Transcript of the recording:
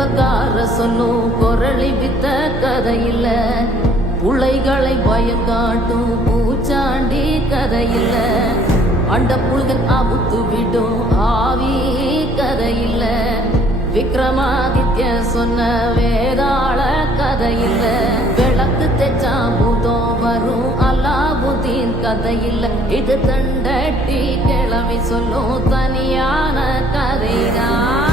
குடும்பக்கார சொல்லும் குரளி வித்த கதையில்ல புள்ளைகளை பயங்காட்டும் பூச்சாண்டி கதையில்ல அண்ட புல்கன் அபுத்து விடும் ஆவி கதையில்ல விக்ரமாதித்ய சொன்ன வேதாள கதையில்ல விளக்கு தெச்சா பூதம் வரும் அல்லாவுதீன் கதையில்ல இது தண்டட்டி கிளம்பி சொல்லும் தனியான கதைதான்.